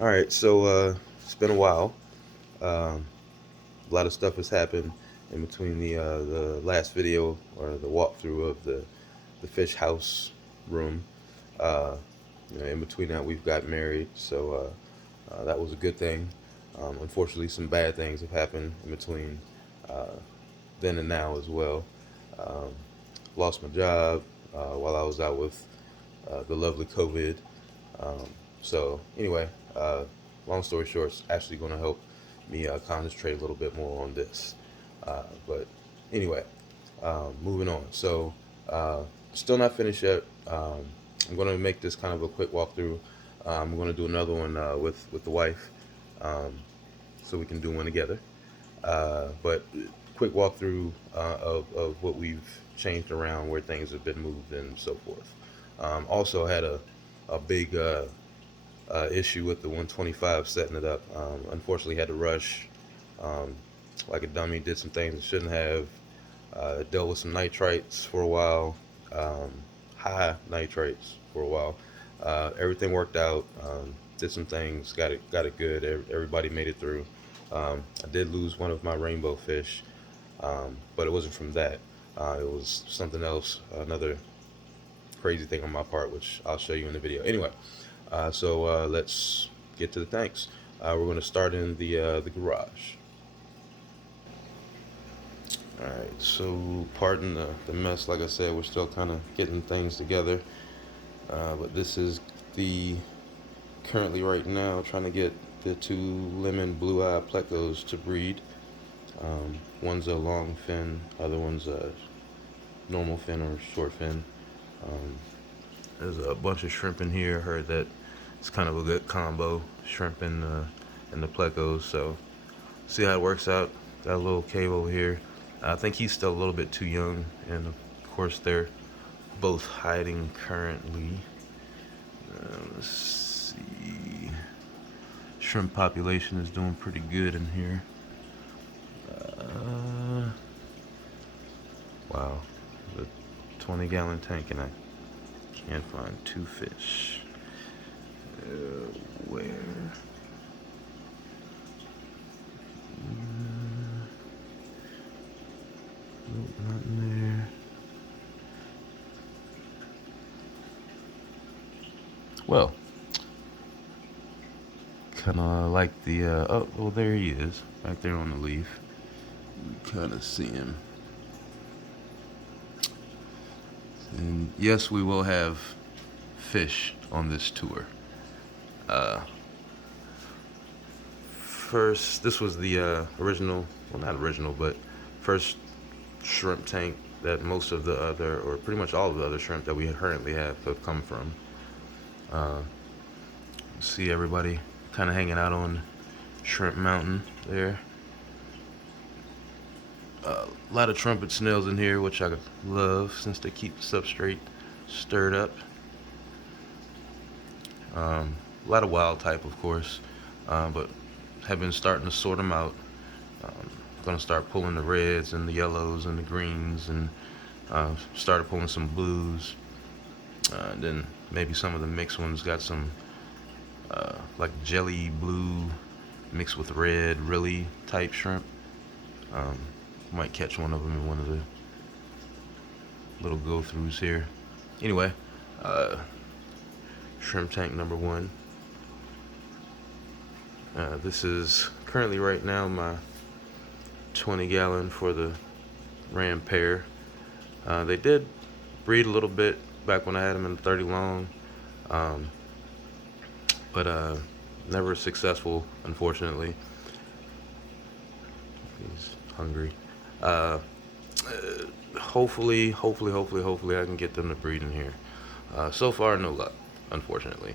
All right, so it's been a while. Um, a lot of stuff has happened in between the last video or the walkthrough of the fish house room. Uh, in between that, we've got married, so that was a good thing. Unfortunately, some bad things have happened in between uh, then and now as well. Um, Lost my job while I was out with the lovely COVID. Um, so anyway, long story short, it's actually going to help me concentrate a little bit more on this. But anyway, moving on. So still not finished yet. I'm going to make this kind of a quick walkthrough. I'm going to do another one with the wife, um, so we can do one together. But quick walkthrough of what we've changed around, where things have been moved, and so forth. Also had a big issue with the 125 setting it up. Unfortunately, had to rush um, like a dummy. Did some things I shouldn't have. Dealt with some nitrites for a while, um, high nitrates for a while. Everything worked out. Did some things, got it good. Everybody made it through. I did lose one of my rainbow fish, but it wasn't from that. It was something else, another crazy thing on my part, which I'll show you in the video. Anyway, so let's get to the thanks. We're going to start in the garage. All right, so pardon the mess. Like I said, we're still kind of getting things together, but this is the currently right now trying to get the two lemon blue-eye plecos to breed. One's a long fin, other one's a normal fin or short fin. Um, there's a bunch of shrimp in here. Heard that it's kind of a good combo, shrimp and the plecos. So see how it works out. Got a little cave over here. I think he's still a little bit too young, and of course they're both hiding currently. Let's see. Shrimp population is doing pretty good in here. Uh, wow, the 20-gallon tank, and I can't find two fish. Where? Nope, not in there. Well, kind of like the oh, well, there he is back there on the leaf. Kind of see him. And yes, we will have fish on this tour. Uh, First, this was the original, well, not original, but first shrimp tank that most of the other, or pretty much all of the other shrimp that we currently have come from. Uh, See everybody kind of hanging out on Shrimp Mountain there. A lot of trumpet snails in here, which I love since they keep the substrate stirred up. A lot of wild type, of course, but have been starting to sort them out. Gonna start pulling the reds and the yellows and the greens, and started pulling some blues. And then maybe some of the mixed ones got some like jelly blue mixed with red, really type shrimp. Um, Might catch one of them in one of the little go throughs here. Anyway, uh, shrimp tank number one. This is currently right now my 20-gallon for the ram pair. They did breed a little bit back when I had them in 30 long, um, but never successful, unfortunately. He's hungry. Uh, hopefully, I can get them to breed in here. So far, no luck, unfortunately.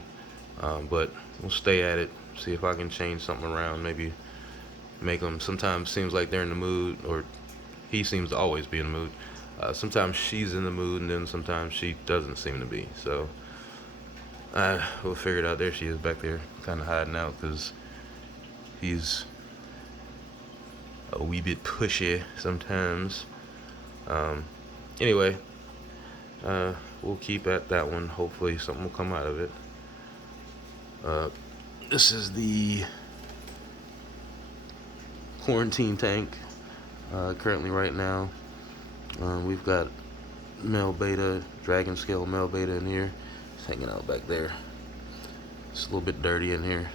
But we'll stay at it. See if I can change something around. Maybe make them. Sometimes seems like they're in the mood, or he seems to always be in the mood. Sometimes she's in the mood, and then sometimes she doesn't seem to be. So we'll figure it out. There she is back there, kind of hiding out because he's a wee bit pushy sometimes. Um, anyway, we'll keep at that one. Hopefully, something will come out of it. Uh, This is the quarantine tank. Currently, right now, we've got male beta, dragon scale male beta in here. It's hanging out back there. It's a little bit dirty in here.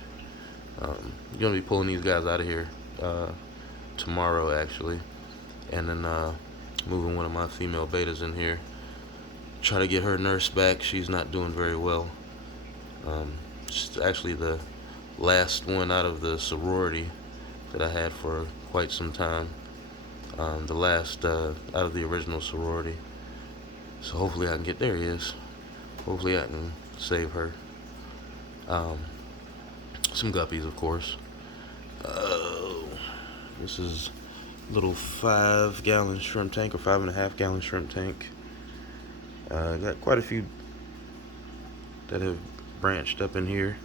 You're gonna be pulling these guys out of here tomorrow, actually, and then moving one of my female betas in here. Try to get her nurse back. She's not doing very well. She's actually the last one out of the sorority that I had for quite some time. The last out of the original sorority. So hopefully I can get, there he is. Hopefully I can save her. Some guppies, of course. This is a little 5-gallon shrimp tank, or 5.5-gallon shrimp tank. Got quite a few that have branched up in here.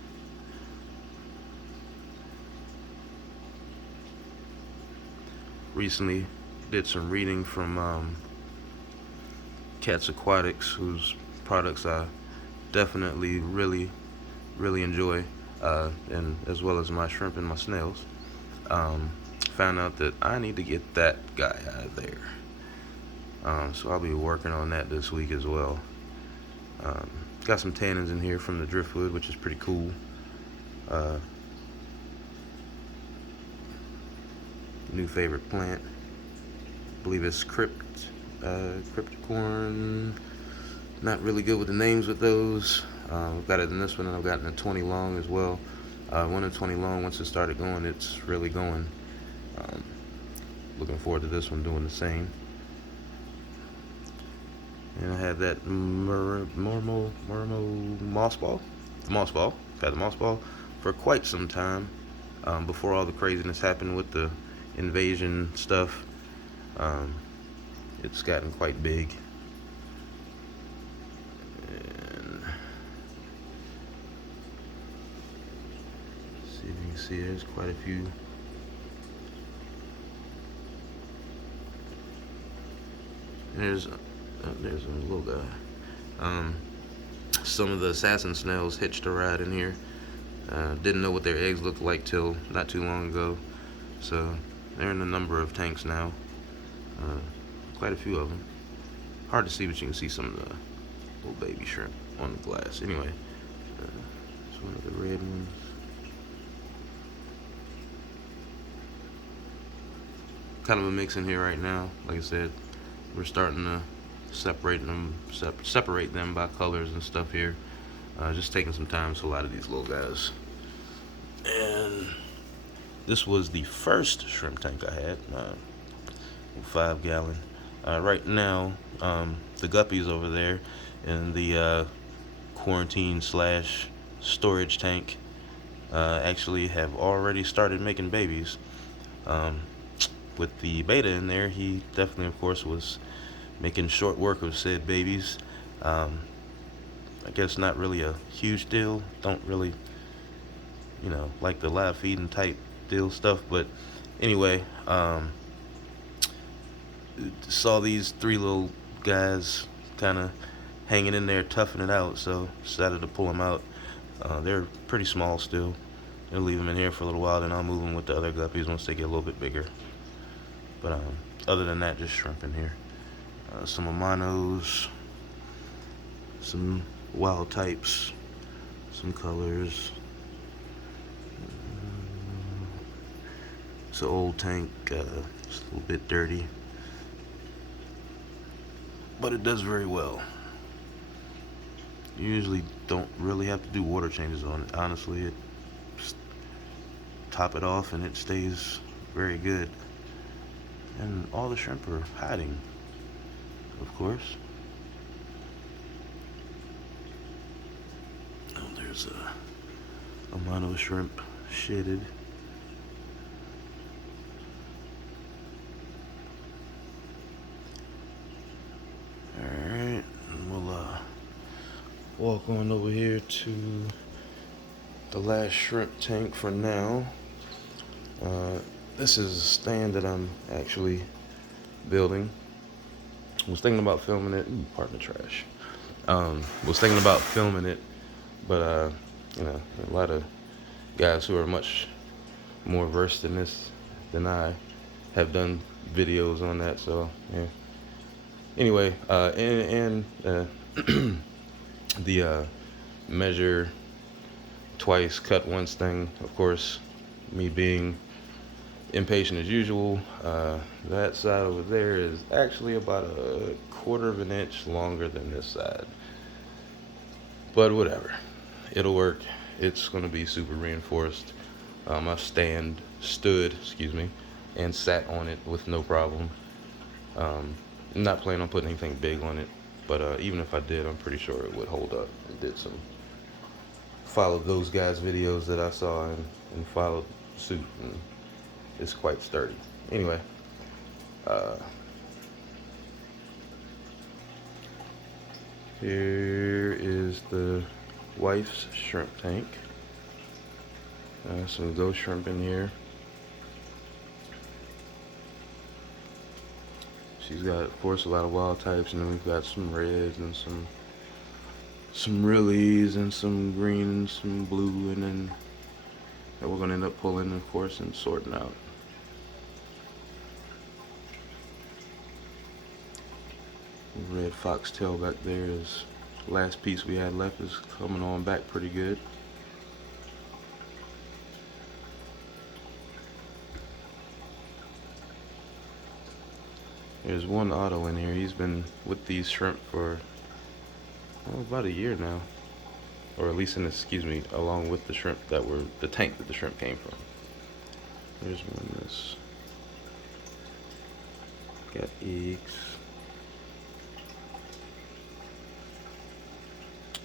Recently did some reading from Cats Aquatics, whose products I definitely really enjoy, and as well as my shrimp and my snails. Found out that I need to get that guy out of there. So I'll be working on that this week as well. Got some tannins in here from the driftwood, which is pretty cool. New favorite plant. I believe it's crypticorn. Not really good with the names with those. I've got it in this one, and I've gotten a 20 long as well. One in 20 long, once it started going, it's really going. Looking forward to this one doing the same. And I had that Mormo moss ball. The moss ball. I've had the moss ball for quite some time. Before all the craziness happened with the invasion stuff. It's gotten quite big. And see if you can see, there's quite a few. There's a little guy. Some of the assassin snails hitched a ride in here. Didn't know what their eggs looked like till not too long ago. So they're in a number of tanks now. Quite a few of them. Hard to see, but you can see some of the little baby shrimp on the glass. Anyway, it's one of the red ones. Kind of a mix in here right now. Like I said, we're starting to separate them by colors and stuff here. Just taking some time to a lot of these little guys. And this was the first shrimp tank I had, 5-gallon. Right now, the guppies over there in the quarantine / storage tank actually have already started making babies. With the beta in there, he definitely, of course, was making short work of said babies. I guess not really a huge deal. Don't really, like the live feeding type deal stuff. But anyway, saw these 3 little guys kind of hanging in there, toughing it out, so decided to pull them out. They're pretty small still. I'll leave them in here for a little while, then I'll move them with the other guppies once they get a little bit bigger. But other than that, just shrimp in here. Some Amanos, some wild types, some colors. It's an old tank, it's a little bit dirty, but it does very well. You usually don't really have to do water changes on it. Honestly, it just top it off and it stays very good. And all the shrimp are hiding, of course. Oh, there's a mono shrimp shaded. Alright, we'll walk on over here to the last shrimp tank for now. This is a stand that I'm actually building. I was thinking about filming it. Ooh, pardon the trash. Was thinking about filming it, but a lot of guys who are much more versed in this than I have done videos on that. So yeah. Anyway, and the measure twice, cut once thing, of course, me being impatient as usual, that side over there is actually about a quarter of an inch longer than this side. But whatever, it'll work. It's going to be super reinforced. I stood, and sat on it with no problem. I'm not planning on putting anything big on it, but even if I did, I'm pretty sure it would hold up. I did followed those guys' videos that I saw and followed suit, and it's quite sturdy. Anyway, here is the wife's shrimp tank. Some ghost shrimp in here. She's got, of course, a lot of wild types, and then we've got some reds and some reallys and some green and some blue, and then that we're gonna end up pulling, of course, and sorting out. Red foxtail back there is the last piece we had left, is coming on back pretty good. There's one Otto in here. He's been with these shrimp for about a year now, or at least along with the shrimp that were the tank that the shrimp came from. There's one that's got eggs.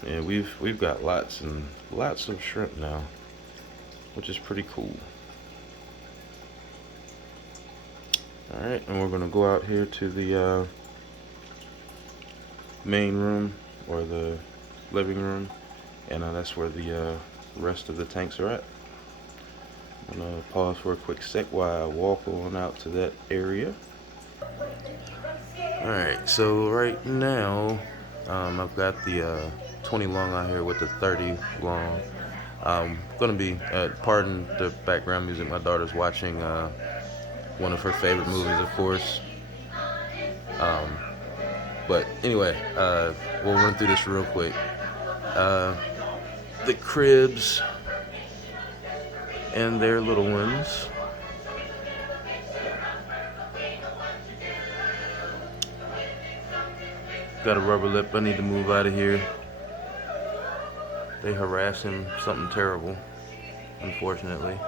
Yeah, we've got lots and lots of shrimp now, which is pretty cool. Alright, and we're gonna go out here to the main room, or the living room, and that's where the rest of the tanks are at. I'm gonna pause for a quick sec while I walk on out to that area. Alright, so right now I've got the 20 long out here with the 30 long. Gonna be, pardon the background music, my daughter's watching one of her favorite movies, of course. But anyway, we'll run through this real quick. The cribs and their little ones. Got a rubber lip. I need to move out of here. They harass him something terrible, unfortunately.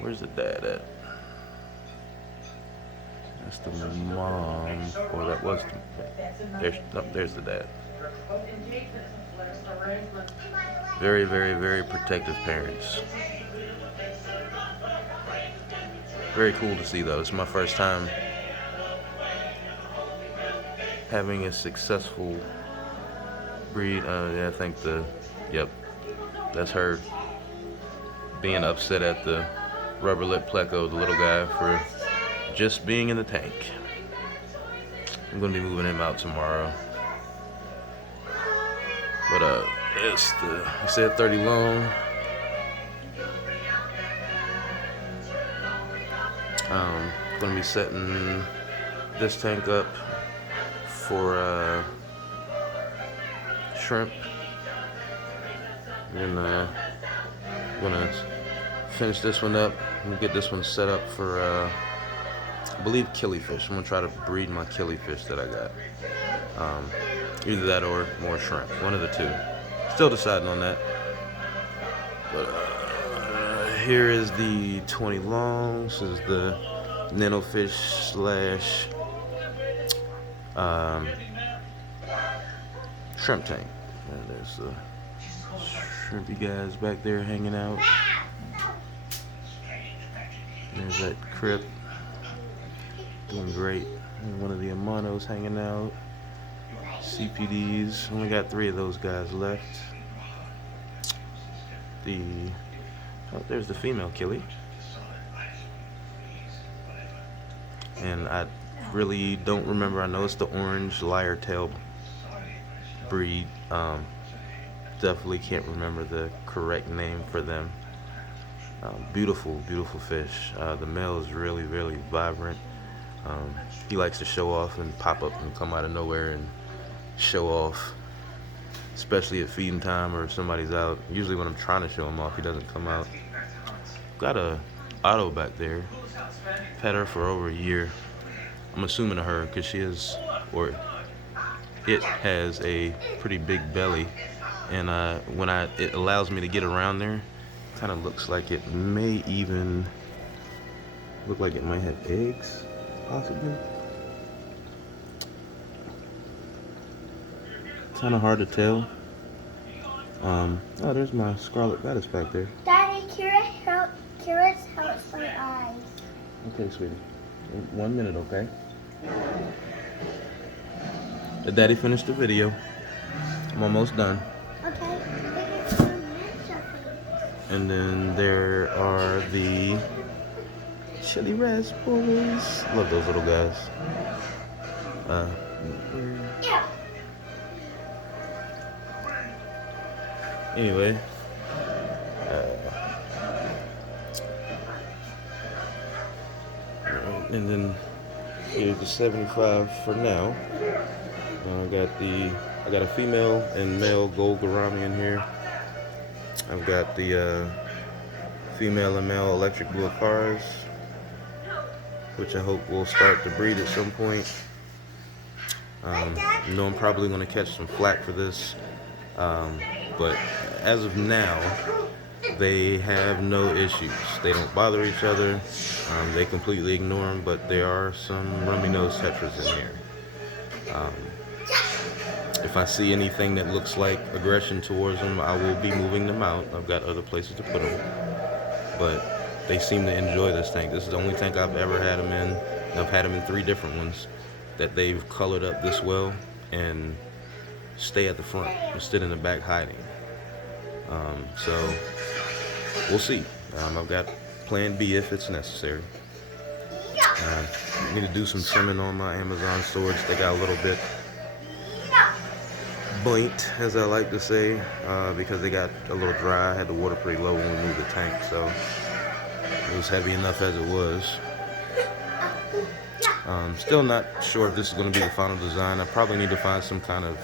Where's the dad at? That's the mom, or that was there's the dad. Very, very, very protective parents. Very cool to see, though. It's my first time having a successful breed. Yeah, I think that's her being upset at the rubber lip pleco, the little guy, for just being in the tank. I'm gonna be moving him out tomorrow. But it's I said 30 long. Gonna be setting this tank up for shrimp, and gonna finish this one up and get this one set up for I believe killifish. I'm gonna try to breed my killifish that I got. Either that or more shrimp, one of the two. Still deciding on that. But here is the 20 long. This is the nanofish slash shrimp tank. And there's the shrimpy guys back there hanging out. There's that crip doing great. And one of the Amanos hanging out. CPDs. Only got 3 of those guys left. There's the female killie. And I really don't remember. I know it's the orange lyre tail breed. Definitely can't remember the correct name for them. Beautiful, beautiful fish. The male is really, really vibrant. He likes to show off and pop up and come out of nowhere and show off, especially at feeding time or if somebody's out. Usually when I'm trying to show him off, he doesn't come out. Got a Otto back there. Had her for over a year. I'm assuming a her because she is, or it has a pretty big belly, and when it allows me to get around there, kind of looks like it may even look like it might have eggs, possibly. Kind of hard to tell. Oh, there's my scarlet goddess back there. Daddy, Kira's helps my eyes. Okay, sweetie. 1 minute, okay? Did Daddy finish the video? I'm almost done. Okay. And then there are the chili raspberries. Love those little guys. Yeah. Anyway, and then here's the 75 for now. I got a female and male gold gourami in here. I've got the female and male electric blue cars, which I hope will start to breed at some point. I know I'm probably going to catch some flack for this, but as of now, they have no issues. They don't bother each other. They completely ignore them, but there are some rummy-nosed tetras in here. If I see anything that looks like aggression towards them, I will be moving them out. I've got other places to put them. But they seem to enjoy this tank. This is the only tank I've ever had them in. I've had them in 3 different ones that they've colored up this well and stay at the front instead in the back hiding. So we'll see. I've got plan B if it's necessary. I need to do some trimming on my Amazon storage. They got a little bit buoyant, as I like to say, because they got a little dry. I had the water pretty low when we moved the tank, so it was heavy enough as it was. Still not sure if this is going to be the final design. I probably need to find some kind of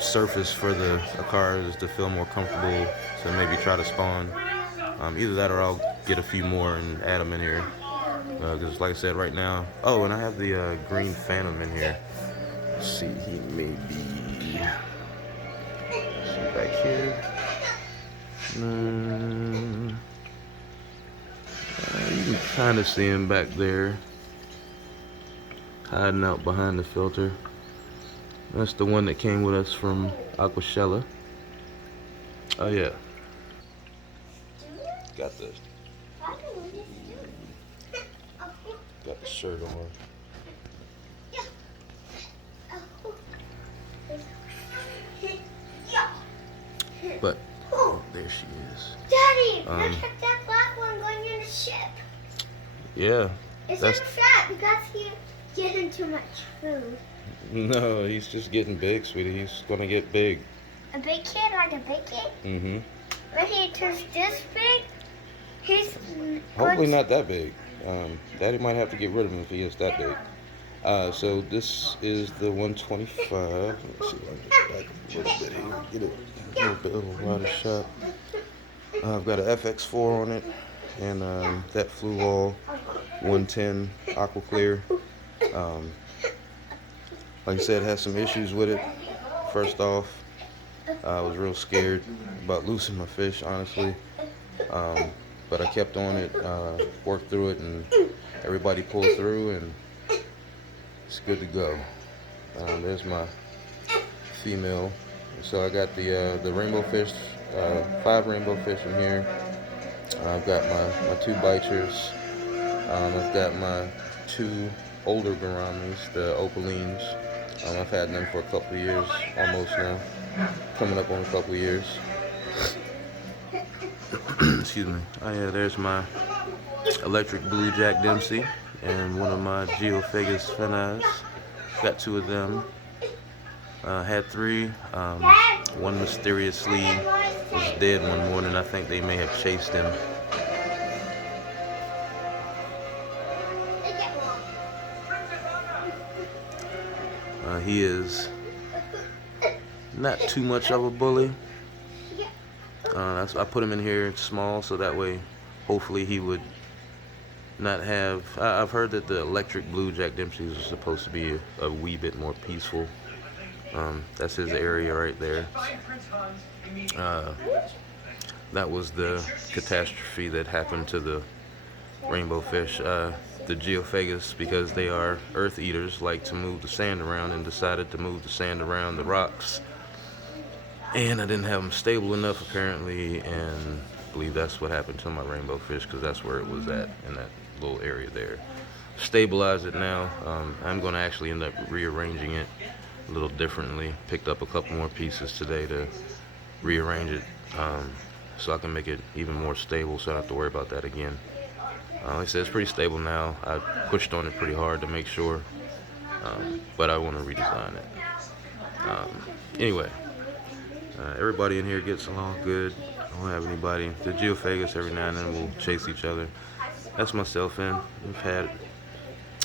surface for the cars to feel more comfortable to maybe try to spawn. Either that or I'll get a few more and add them in here. Because like I said, right now... Oh, and I have the green Phantom in here. Let's see, he may be... back here. You can kind of see him back there, hiding out behind the filter. That's the one that came with us from Aquashella. Oh yeah. Got the shirt on. But oh, there she is. Daddy, look at that black one going in the ship. Yeah. It's upset because he's getting too much food. No, he's just getting big, sweetie. He's gonna get big. A big kid, like a big kid? Mm-hmm. When he turns this big, he's... Hopefully not that big. Daddy might have to get rid of him if he is that big. So this is the 125. Let me see if I can get back a little bit here. Get it a little bit of a wider shot. I've got an FX4 on it, and that Flu Wall 110 Aqua Clear. Like I said, had some issues with it. First off, I was real scared about losing my fish, honestly. But I kept on it, worked through it, and everybody pulled through, and it's good to go. There's my female. So I got the rainbow fish, 5 rainbow fish in here. I've got my 2 bichers. I've got my 2 older gouramis, the opalines. I've had them for a couple of years, almost now, coming up on a couple of years. Excuse me. Oh yeah, there's my electric blue Jack Dempsey and one of my Geophagus finnas. Got 2 of them. Had 3. One mysteriously was dead one morning. I think they may have chased him He is not too much of a bully. I put him in here small so that way hopefully he would not have. I've heard that the electric blue Jack Dempsey's are supposed to be a wee bit more peaceful. That's his area right there. That was the catastrophe that happened to the rainbow fish. The geophagus, because they are earth eaters, like to move the sand around, and decided to move the sand around the rocks. And I didn't have them stable enough apparently, and I believe that's what happened to my rainbow fish, because that's where it was at, in that little area there. Stabilize it now. I'm going to actually end up rearranging it a little differently. Picked up a couple more pieces today to rearrange it so I can make it even more stable, so I don't have to worry about that again. Like I said, it's pretty stable now. I pushed on it pretty hard to make sure, but I want to redesign it. Anyway, everybody in here gets along good. I don't have anybody. The geophagus every now and then will chase each other. That's myself in. We've had,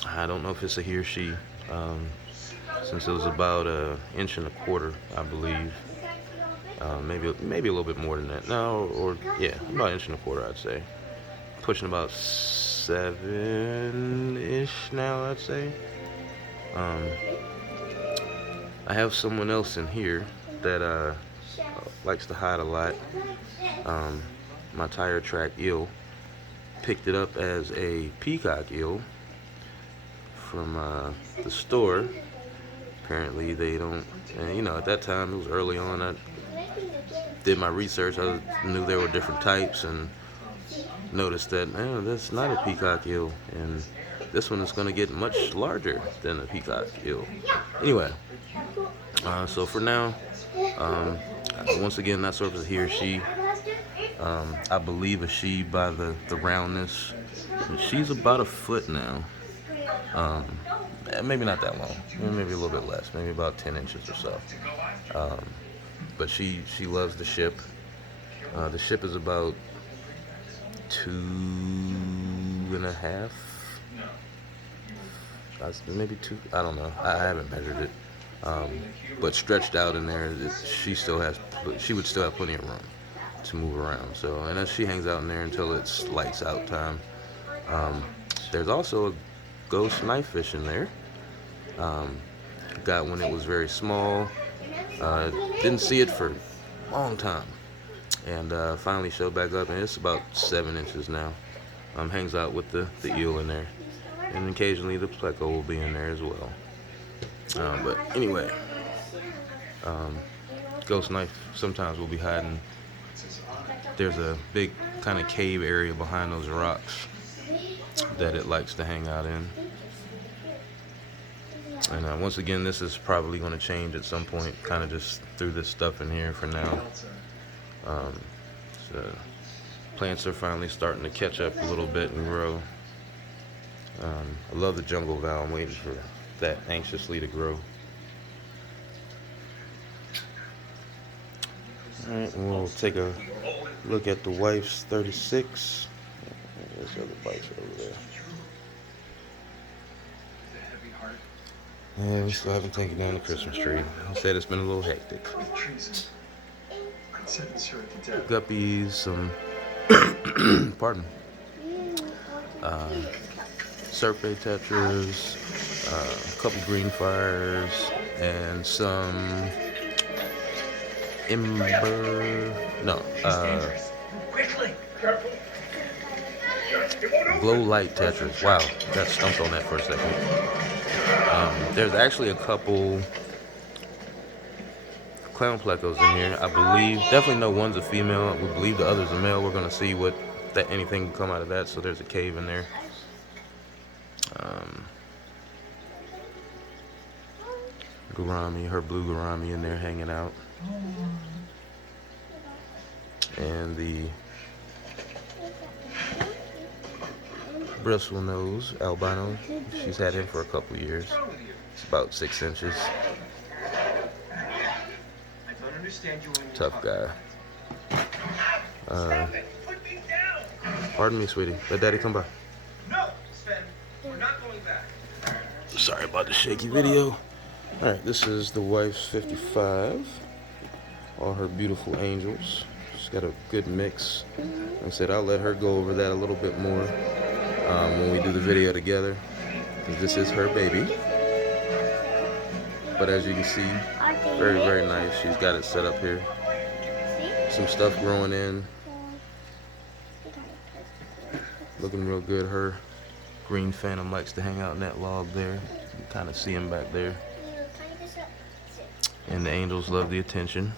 I don't know if it's a he or she, since it was about 1.25 inches, I believe. Maybe a little bit more than that. No, or yeah, about 1.25 inches, I'd say. Pushing about 7-ish now, I'd say. I have someone else in here that likes to hide a lot. My tire track eel. Picked it up as a peacock eel from the store. Apparently they don't, and at that time, it was early on, I did my research. I knew there were different types and noticed that, that's not a peacock eel, and this one is going to get much larger than a peacock eel. Anyway, so for now, once again, not sure if it's a he or she. I believe a she by the roundness. She's about 1 foot now. Maybe not that long. Maybe a little bit less. Maybe about 10 inches or so. But she loves the ship. The ship is about 2.5. Maybe 2. I don't know. I haven't measured it. But stretched out in there, she would still have plenty of room to move around. So, and as she hangs out in there until it's lights out time. There's also a ghost knife fish in there. Got when it was very small. Didn't see it for a long time, and finally showed back up, and it's about 7 inches now. Hangs out with the eel in there, and occasionally the pleco will be in there as well. But anyway, ghost knife sometimes will be hiding. There's a big kind of cave area behind those rocks that it likes to hang out in. And once again, this is probably going to change at some point. Kind of just threw this stuff in here for now. So plants are finally starting to catch up a little bit and grow. I love the jungle valve. I'm waiting for that anxiously to grow. Alright, we'll take a look at the wife's 36. There's other bikes over there. Yeah, we still haven't taken down the Christmas tree. I said it's been a little hectic. Guppies, some, pardon, survey tetras, a couple green fires, and some glow light tetras. Wow, got stumped on that for a second. There's actually a couple clown plecos in here. I believe, definitely know one's a female. We believe the other's a male. We're gonna see what anything can come out of that. So there's a cave in there. Gourami, her blue gourami in there hanging out. And the bristle nose albino. She's had him for a couple years. It's about 6 inches. Tough guy. Pardon me, sweetie. Let daddy come by. No, Sven. We're not going back. Sorry about the shaky video. Alright, this is the wife's 55. All her beautiful angels. She's got a good mix. Like I said, I'll let her go over that a little bit more when we do the video together, because this is her baby. But as you can see, very, very nice. She's got it set up here. Some stuff growing in. Looking real good. Her green phantom likes to hang out in that log there. You can kind of see him back there. And the angels love the attention.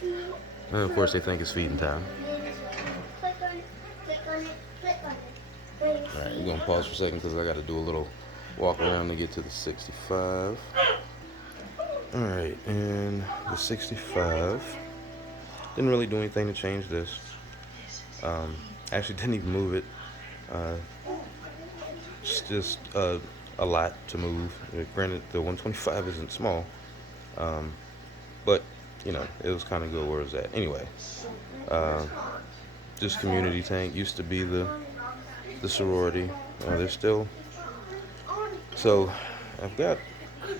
And of course they think it's feeding time. Alright, we're going to pause for a second because I got to do a little walk around to get to the 65. Alright, and the 65. Didn't really do anything to change this. Actually didn't even move it. It's just a lot to move. Granted, the 125 isn't small. But, you know, it was kind of good where it was at. Anyway, this community tank used to be the sorority. They're still. So, I've got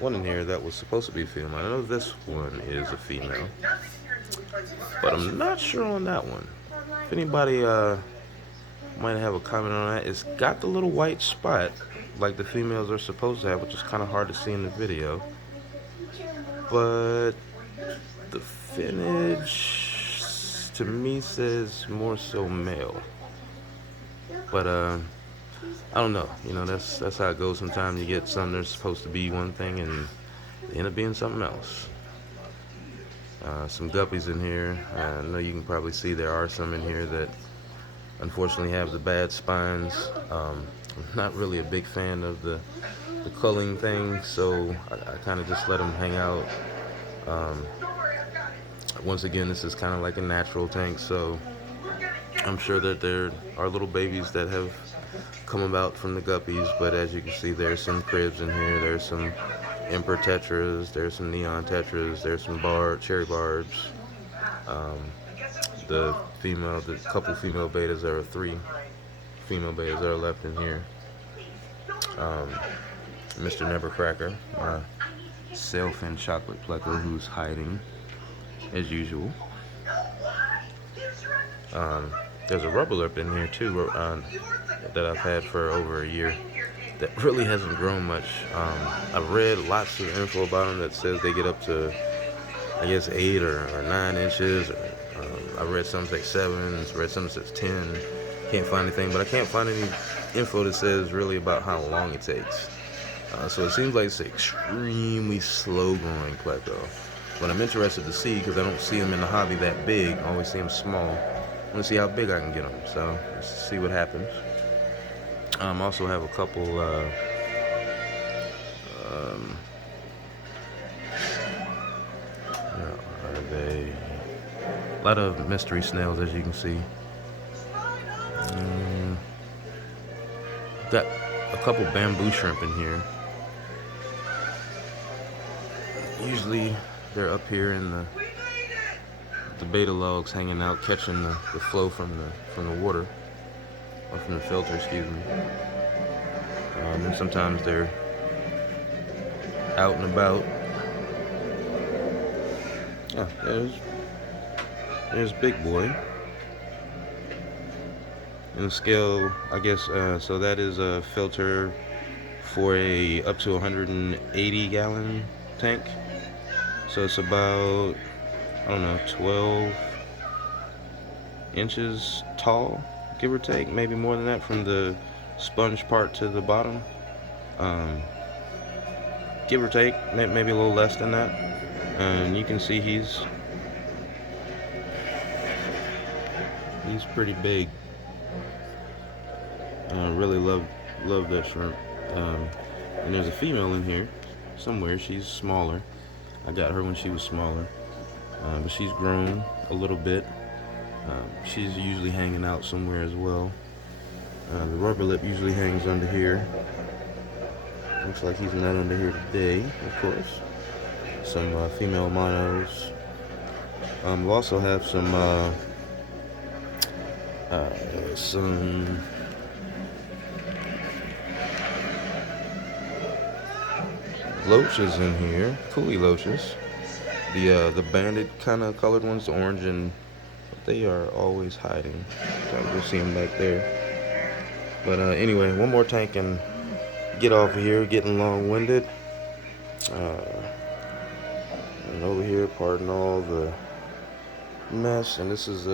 one in here that was supposed to be female. I know this one is a female, but I'm not sure on that one. If anybody might have a comment on that, it's got the little white spot like the females are supposed to have, which is kind of hard to see in the video. But the finish to me says more so male. But I don't know. You know, that's how it goes. Sometimes you get some that's supposed to be one thing and they end up being something else. Some guppies in here. I know you can probably see there are some in here that unfortunately have the bad spines. I'm not really a big fan of the culling thing, so I kind of just let them hang out. Once again, this is kind of like a natural tank, so I'm sure that there are little babies that have come about from the guppies, but as you can see, there's some cribs in here. There's some emperor tetras, there's some neon tetras, there's some cherry barbs. The couple female betas, there are 3 female betas that are left in here. Mr. Nevercracker, my sailfin chocolate plecker, who's hiding as usual. There's a rubber lip in here too that I've had for over a year that really hasn't grown much. I've read lots of info about them that says they get up to, I guess, 8 or 9 inches. I read some say 7, read some that says 10. Can't find anything, but I can't find any info that says really about how long it takes. So it seems like it's extremely slow growing pleco. But I'm interested to see, because I don't see them in the hobby that big. I always see them small. I want to see how big I can get them. So let's see what happens. I also have a couple are they? A lot of mystery snails, as you can see. Got a couple bamboo shrimp in here. Usually they're up here in the beta logs, hanging out, catching the flow from the water, or from the filter, excuse me. And then sometimes they're out and about. Oh, there's Big Boy. And the scale, I guess, so that is a filter for a up to 180 gallon tank. So it's about, I don't know, 12 inches tall, give or take, maybe more than that from the sponge part to the bottom. Give or take, maybe a little less than that. And you can see he's pretty big. I really love that shrimp. And there's a female in here somewhere. She's smaller. I got her when she was smaller, but she's grown a little bit. She's usually hanging out somewhere as well. The rubber lip usually hangs under here. Looks like he's not under here today, of course. Some female monos. We also have some loaches in here, coolie loaches. The banded kind of colored ones, the orange, and they are always hiding. You'll see them back there. But anyway, one more tank and get off of here. Getting long-winded. And over here, pardon all the mess. And this is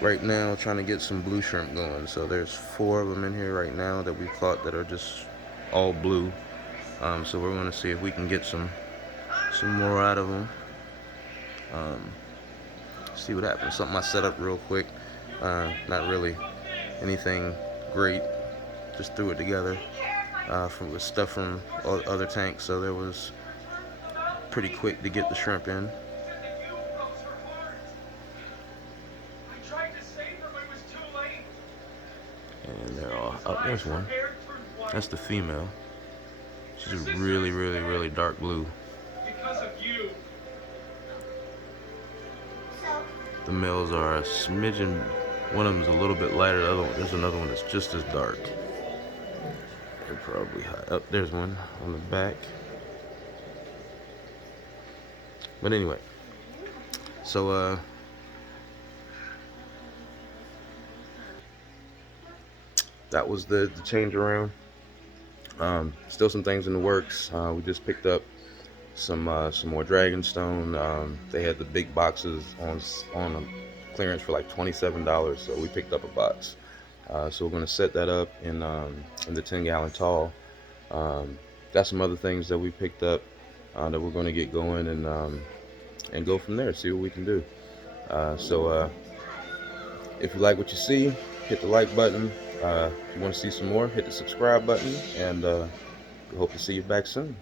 right now trying to get some blue shrimp going. So there's 4 of them in here right now that we caught that are just all blue. So we're going to see if we can get some more out of them. See what happens. Something I set up real quick. Not really anything great. Just threw it together with stuff from other tanks. So there was pretty quick to get the shrimp in. And they're all up. There's one. That's the female. She's really, really, really dark blue. The males are a smidgen. One of them's a little bit lighter. The other one, there's another one that's just as dark. They're probably high. Oh, there's one on the back. But anyway, so that was the change around. Still some things in the works. We just picked up some more Dragonstone. They had the big boxes on a clearance for like $27, so we picked up a box. So we're gonna set that up in the 10-gallon tall. Got some other things that we picked up that we're gonna get going and go from there. See what we can do. So if you like what you see, hit the like button. If you want to see some more, hit the subscribe button, and we hope to see you back soon.